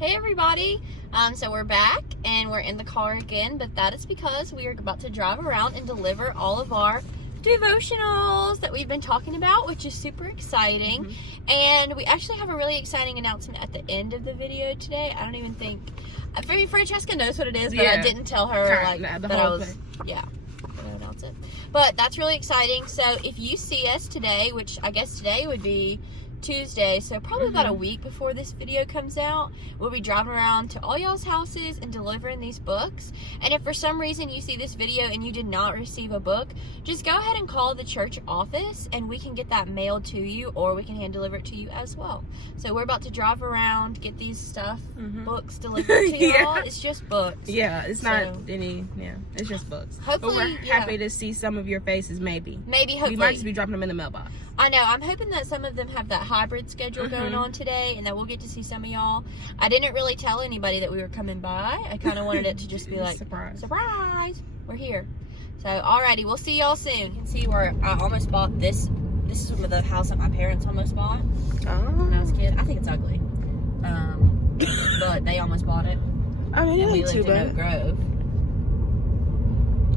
Hey everybody, so we're back and we're in the car again, but that is because we are about to drive around and deliver all of our devotionals that we've been talking about, which is super exciting. And we actually have a really exciting announcement at the end of the video today. I don't even think, Francesca knows what it is, but I didn't tell her that I was, gonna announce it. But that's really exciting. So if you see us today, which I guess today would be Tuesday, so probably about a week before this video comes out, we'll be driving around to all y'all's houses and delivering these books. And if for some reason you see this video and you did not receive a book, just go ahead and call the church office and we can get that mailed to you, or we can hand deliver it to you as well. So we're about to drive around, get these books delivered to y'all. It's just books. It's not any, it's just books. Hopefully, but we're happy to see some of your faces, maybe. Hopefully. We might just be dropping them in the mailbox. I know. I'm hoping that some of them have that hybrid schedule going on today, and that we'll get to see some of y'all. I didn't really tell anybody that we were coming by. I kind of wanted it to just be like, surprise, we're here. So, alrighty, we'll see y'all soon. You can see where I almost bought this. This is some of the house that my parents almost bought when I was a kid. I think it's ugly, but they almost bought it. I mean, and we lived in Oak Grove.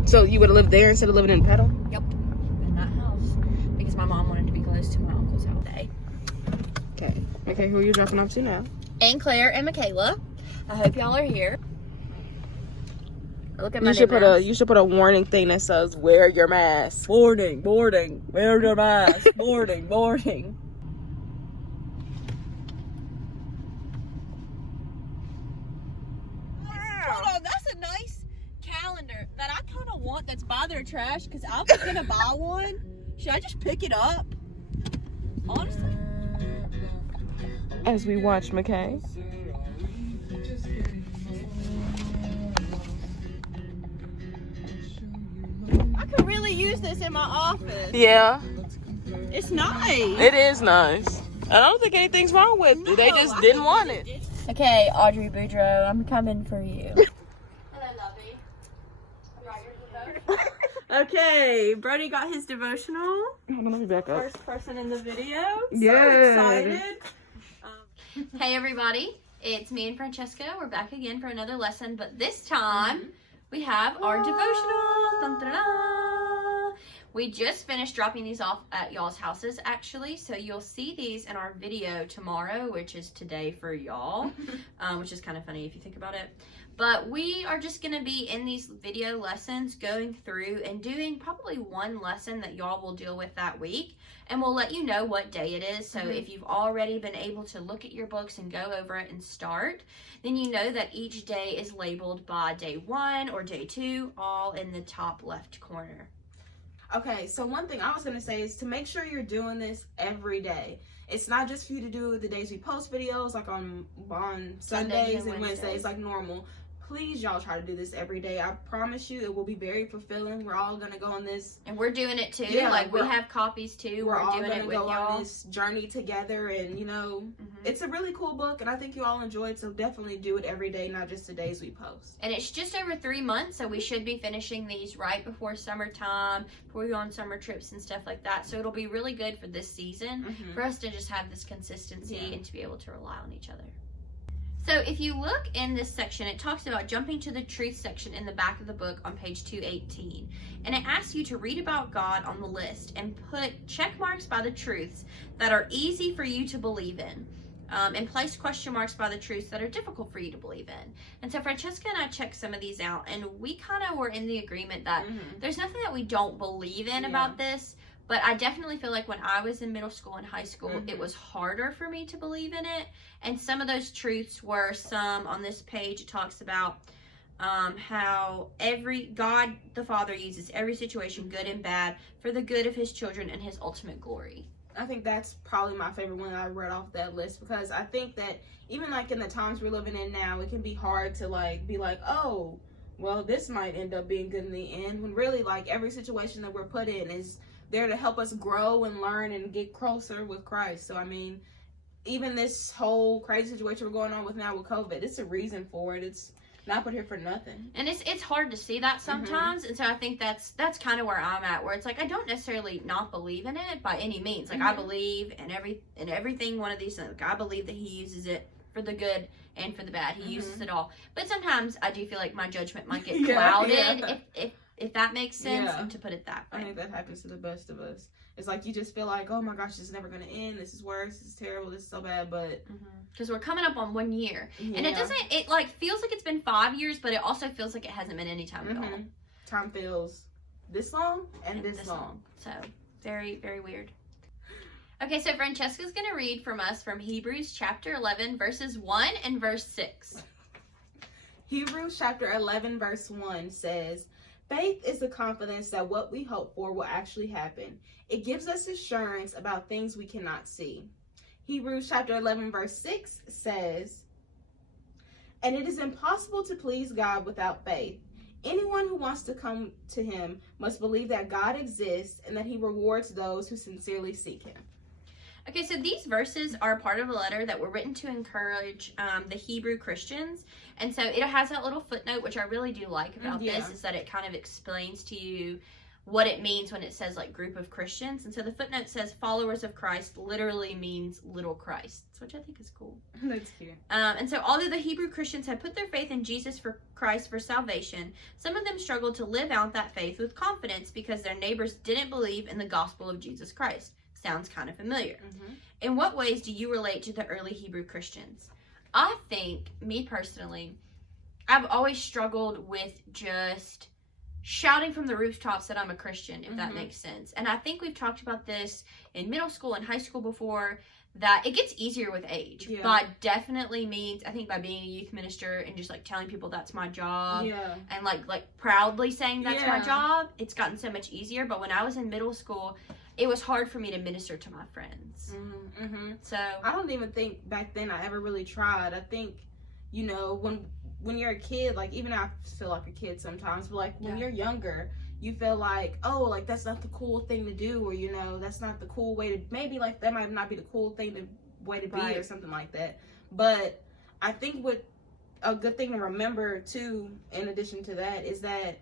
So you would have lived there instead of living in Petal? Yep, in that house, because my mom wanted to be close to my uncle's house. Okay, who are you dropping off to now? And Claire and Michaela. I hope y'all are here. Look at my You should put a warning thing that says wear your mask. Boarding, wear your mask. boarding. Hold on, that's a nice calendar that I kind of want that's by their trash, because I was going to buy one. Should I just pick it up? Honestly. As we watch McKay. I could really use this in my office. Yeah. It's nice. It is nice. I don't think anything's wrong with it. They just didn't want it. Okay, Audrey Boudreaux, I'm coming for you. Hello, lovey. Okay, Brody got his devotional. Let me back up. First person in the video. Yeah. So excited. Hey everybody, it's me and Francesca. We're back again for another lesson, but this time we have our devotionals. Dun, dun, dun. We just finished dropping these off at y'all's houses, actually, so you'll see these in our video tomorrow, which is today for y'all, which is kind of funny if you think about it. But we are just going to be in these video lessons going through and doing probably one lesson that y'all will deal with that week. And we'll let you know what day it is. So if you've already been able to look at your books and go over it and start, then you know that each day is labeled by day 1 or day 2, all in the top left corner. Okay, so one thing I was going to say is to make sure you're doing this every day. It's not just for you to do the days we post videos, like on Sundays and Wednesdays, like normal. Please, y'all, try to do this every day. I promise you it will be very fulfilling. We're all going to go on this. And we're doing it too. We have copies too. We're all doing going it to with go y'all on this journey together. And, you know, it's a really cool book. And I think you all enjoy it. So definitely do it every day, not just the days we post. And it's just over 3 months. So we should be finishing these right before summertime, before we go on summer trips and stuff like that. So it'll be really good for this season for us to just have this consistency and to be able to rely on each other. So if you look in this section, it talks about jumping to the truth section in the back of the book on page 218. And it asks you to read about God on the list and put check marks by the truths that are easy for you to believe in. And place question marks by the truths that are difficult for you to believe in. And so Francesca and I checked some of these out, and we kind of were in the agreement that there's nothing that we don't believe in about this. But I definitely feel like when I was in middle school and high school, it was harder for me to believe in it. And some of those truths were some on this page. It talks about how God the Father uses every situation, good and bad, for the good of his children and his ultimate glory. I think that's probably my favorite one that I read off that list, because I think that even like in the times we're living in now, it can be hard to like be like, oh, well, this might end up being good in the end, when really like every situation that we're put in is there to help us grow and learn and get closer with Christ. So I mean, even this whole crazy situation we're going on with now with COVID, it's a reason for it. It's not put here for nothing. And it's hard to see that sometimes. And so I think that's kind of where I'm at, where it's like I don't necessarily not believe in it by any means. Like I believe in everything one of these things. Like I believe that he uses it for the good and for the bad. He uses it all. But sometimes I do feel like my judgment might get Yeah, clouded, yeah. if that makes sense, Yeah. and to put it that way. I think that happens to the best of us. It's like you just feel like, oh my gosh, this is never going to end. This is worse. This is terrible. This is so bad. But because we're coming up on 1 year, yeah. and it like feels like it's been 5 years, but it also feels like it hasn't been any time at all. Time feels this long and this long. So very, very weird. Okay, so Francesca's going to read from us from Hebrews chapter 11, verses 1 and verse 6. Hebrews chapter 11, verse 1 says, faith is the confidence that what we hope for will actually happen. It gives us assurance about things we cannot see. Hebrews chapter 11, verse 6 says, and it is impossible to please God without faith. Anyone who wants to come to him must believe that God exists and that he rewards those who sincerely seek him. Okay, so these verses are part of a letter that were written to encourage the Hebrew Christians. And so it has that little footnote, which I really do like about this, is that it kind of explains to you what it means when it says, like, group of Christians. And so the footnote says followers of Christ literally means little Christs, which I think is cool. That's cute. And so although the Hebrew Christians had put their faith in Jesus for Christ for salvation, some of them struggled to live out that faith with confidence because their neighbors didn't believe in the gospel of Jesus Christ. Sounds kind of familiar. In what ways do you relate to the early Hebrew Christians? I think, me personally, I've always struggled with just shouting from the rooftops that I'm a Christian, if that makes sense. And I think we've talked about this in middle school and high school before, that it gets easier with age. Yeah. But definitely means, I think, by being a youth minister and just like telling people that's my job, and like proudly saying that's my job, it's gotten so much easier. But when I was in middle school, it was hard for me to minister to my friends. So I don't even think back then I ever really tried. I think, you know, when you're a kid, like, even I feel like a kid sometimes, but like when you're younger, you feel like, oh, like that's not the cool thing to do, or, you know, that's not the cool way to, maybe like that might not be the cool thing to way to be, or something like that. But I think what a good thing to remember too, in addition to that, is that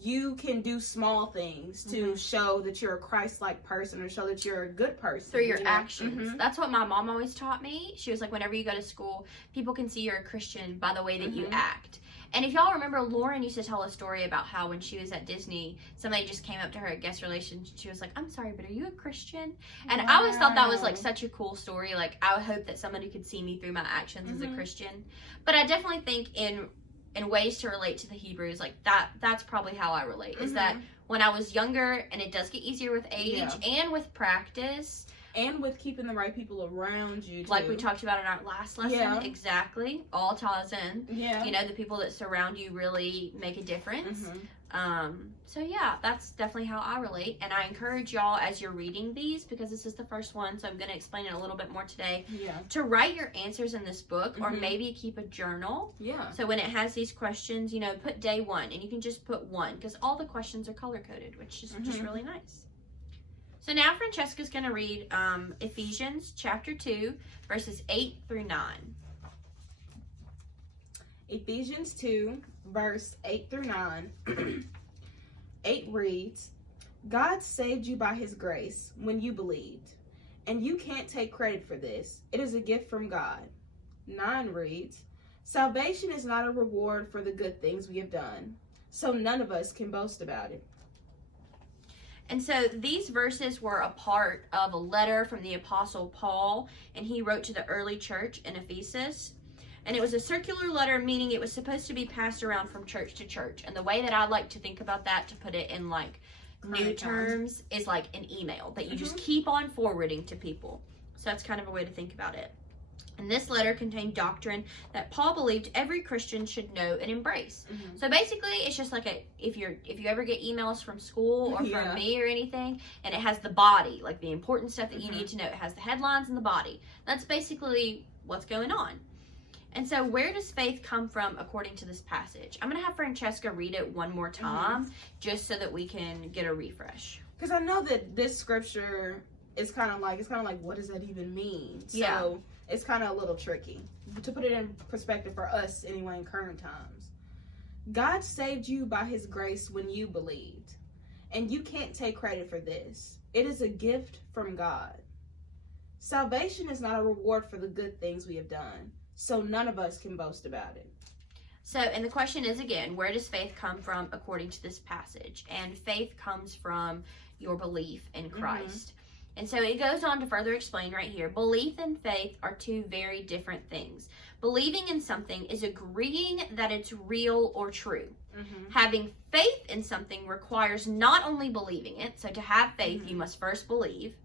you can do small things to show that you're a Christ-like person, or show that you're a good person. Through your actions. That's what my mom always taught me. She was like, whenever you go to school, people can see you're a Christian by the way that you act. And if y'all remember, Lauren used to tell a story about how when she was at Disney, somebody just came up to her at guest relations. She was like, I'm sorry, but are you a Christian? And I always thought that was like such a cool story. Like, I would hope that somebody could see me through my actions as a Christian. But I definitely think in ways to relate to the Hebrews, like that's probably how I relate, is that when I was younger, and it does get easier with age and with practice, and with keeping the right people around you too. Like we talked about in our last lesson. Exactly, all ties in. You know, the people that surround you really make a difference. So yeah, that's definitely how I relate, and I encourage y'all, as you're reading these, because this is the first one, so I'm going to explain it a little bit more today, to write your answers in this book, or maybe keep a journal. So when it has these questions, you know, put day 1, and you can just put 1, because all the questions are color-coded, which is just really nice. So now Francesca's going to read Ephesians chapter 2, verses 8 through 9. Ephesians 2, verse 8 through 9. 8 reads, God saved you by his grace when you believed, and you can't take credit for this. It is a gift from God. 9 reads, salvation is not a reward for the good things we have done, so none of us can boast about it. And so these verses were a part of a letter from the Apostle Paul, and he wrote to the early church in Ephesus. And it was a circular letter, meaning it was supposed to be passed around from church to church. And the way that I like to think about that, to put it in like new terms, is like an email that you just keep on forwarding to people. So that's kind of a way to think about it. And this letter contained doctrine that Paul believed every Christian should know and embrace. So basically, it's just like if you ever get emails from school or from me or anything, and it has the body, like the important stuff that you need to know. It has the headlines and the body. That's basically what's going on. And so where does faith come from according to this passage? I'm going to have Francesca read it one more time, just so that we can get a refresh. Because I know that this scripture is kind of like, what does that even mean? So it's kind of a little tricky. To put it in perspective for us, anyway, in current times. God saved you by his grace when you believed. And you can't take credit for this. It is a gift from God. salvation is not a reward for the good things we have done. So none of us can boast about it. So, and the question is again, where does faith come from according to this passage? And faith comes from your belief in Christ. And so it goes on to further explain right here, belief and faith are two very different things. Believing in something is agreeing that it's real or true. Having faith in something requires not only believing it, so to have faith, you must first believe.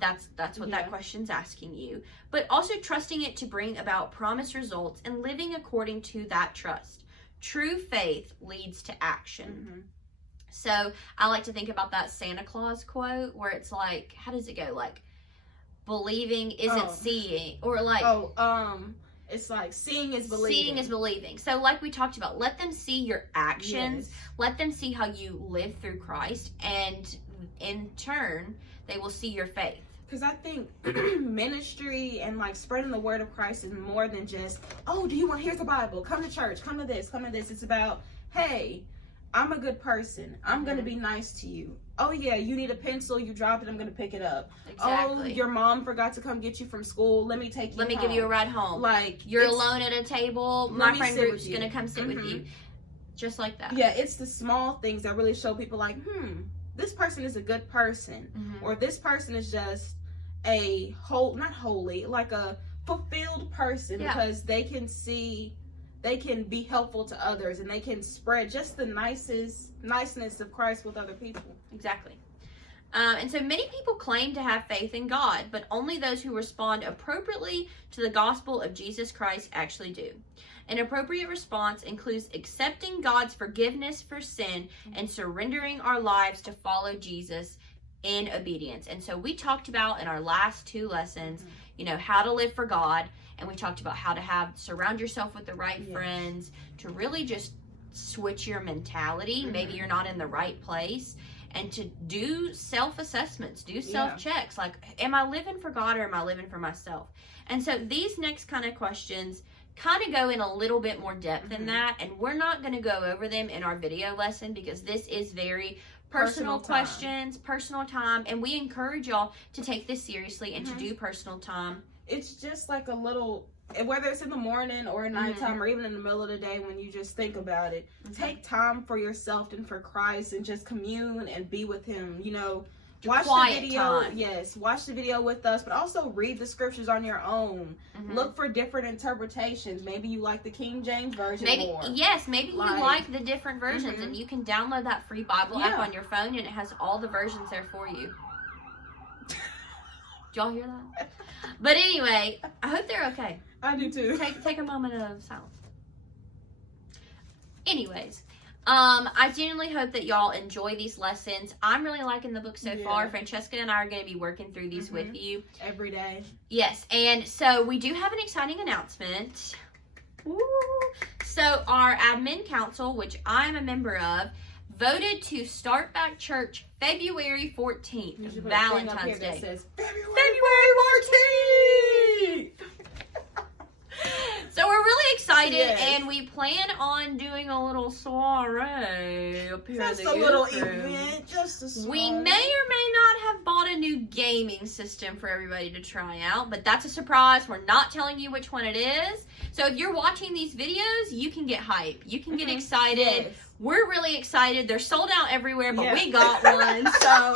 That's what that question's asking you. But also trusting it to bring about promised results and living according to that trust. True faith leads to action. So I like to think about that Santa Claus quote where it's like, how does it go? Like, believing isn't seeing, or like, it's like seeing is believing. Seeing is believing. So like we talked about, let them see your actions. Let them see how you live through Christ, and in turn, they will see your faith. Because I think ministry and like spreading the word of Christ is more than just, oh, do you want, here's the Bible, come to church, come to this, come to this. It's about, hey, I'm a good person. I'm going to be nice to you. Oh, yeah, you need a pencil. You dropped it. I'm going to pick it up. Exactly. Oh, your mom forgot to come get you from school. Let me take you Let me home. give you a ride home. Like, you're alone at a table. My friend group's going to come sit with you. Just like that. Yeah, it's the small things that really show people like, this person is a good person. Or this person is just a not holy, like a fulfilled person because they can see, they can be helpful to others, and they can spread just the niceness of Christ with other people. Exactly. And so many people claim to have faith in God, but only those who respond appropriately to the gospel of Jesus Christ actually do. An appropriate response includes accepting God's forgiveness for sin and surrendering our lives to follow Jesus in obedience. And so we talked about in our last two lessons, how to live for God. And we talked about how to surround yourself with the right friends, to really just switch your mentality. Maybe you're not in the right place. And to do self-assessments, do self-checks. Like, am I living for God or am I living for myself? And so these next kind of questions kind of go in a little bit more depth than that. And we're not going to go over them in our video lesson because this is very personal questions, personal time. And we encourage y'all to take this seriously and to do personal time. It's just like a little, whether it's in the morning or at nighttime or even in the middle of the day when you just think about it, take time for yourself and for Christ and just commune and be with him. Watch the video. Time. Yes, watch the video with us, but also read the scriptures on your own. Look for different interpretations. Maybe you like the King James version more. Yes, maybe you like the different versions, and you can download that free Bible app on your phone, and it has all the versions there for you. Did y'all hear that? But anyway, I hope they're okay. I do too. Take a moment of silence. Anyways, I genuinely hope that y'all enjoy these lessons. I'm really liking the book so far. Francesca and I are going to be working through these with you. Every day. Yes, and so we do have an exciting announcement. Woo. So our admin council, which I'm a member of, voted to start back church February 14th, Valentine's Day. Says, February 14th! So we're really excited, and we plan on doing a little soiree up here. Just a little event, just a small. We may or may not have bought a new gaming system for everybody to try out, but that's a surprise. We're not telling you which one it is. So if you're watching these videos, you can get hype. You can get excited. Yes. We're really excited. They're sold out everywhere, but we got one. So,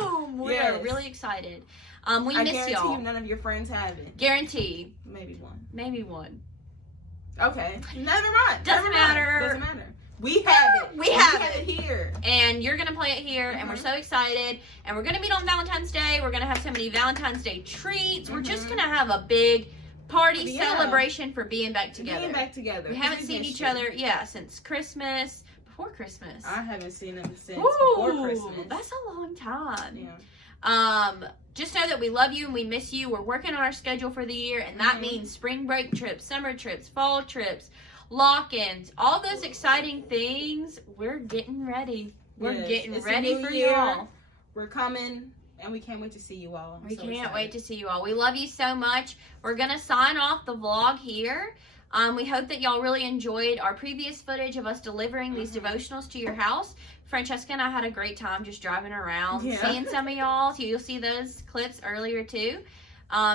boom! We are really excited. We miss y'all. I guarantee you none of your friends have it. Guarantee. Maybe one. Maybe one. Okay. Never mind. Doesn't matter. Doesn't matter. We have it. We have it here. And you're going to play it here, and we're so excited. And we're going to meet on Valentine's Day. We're going to have so many Valentine's Day treats. We're just going to have a big party celebration for being back together. Being back together. We haven't seen each other, since Christmas. Before Christmas. I haven't seen them since before Christmas. That's a long time. Yeah. Just know that we love you and we miss you. We're working on our schedule for the year, and that means spring break trips, summer trips, fall trips, lock-ins, all those exciting things. We're getting ready. We're getting ready for y'all. We're coming, and we can't wait to see you all. We can't wait to see you all. We love you so much. We're going to sign off the vlog here. We hope that y'all really enjoyed our previous footage of us delivering these devotionals to your house. Francesca and I had a great time just driving around, seeing some of y'all. So you'll see those clips earlier too.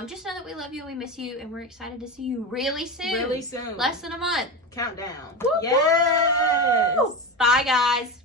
Just know that we love you and we miss you, and we're excited to see you really soon. Really soon. Less than a month. Countdown. Woo-hoo! Yes. Bye, guys.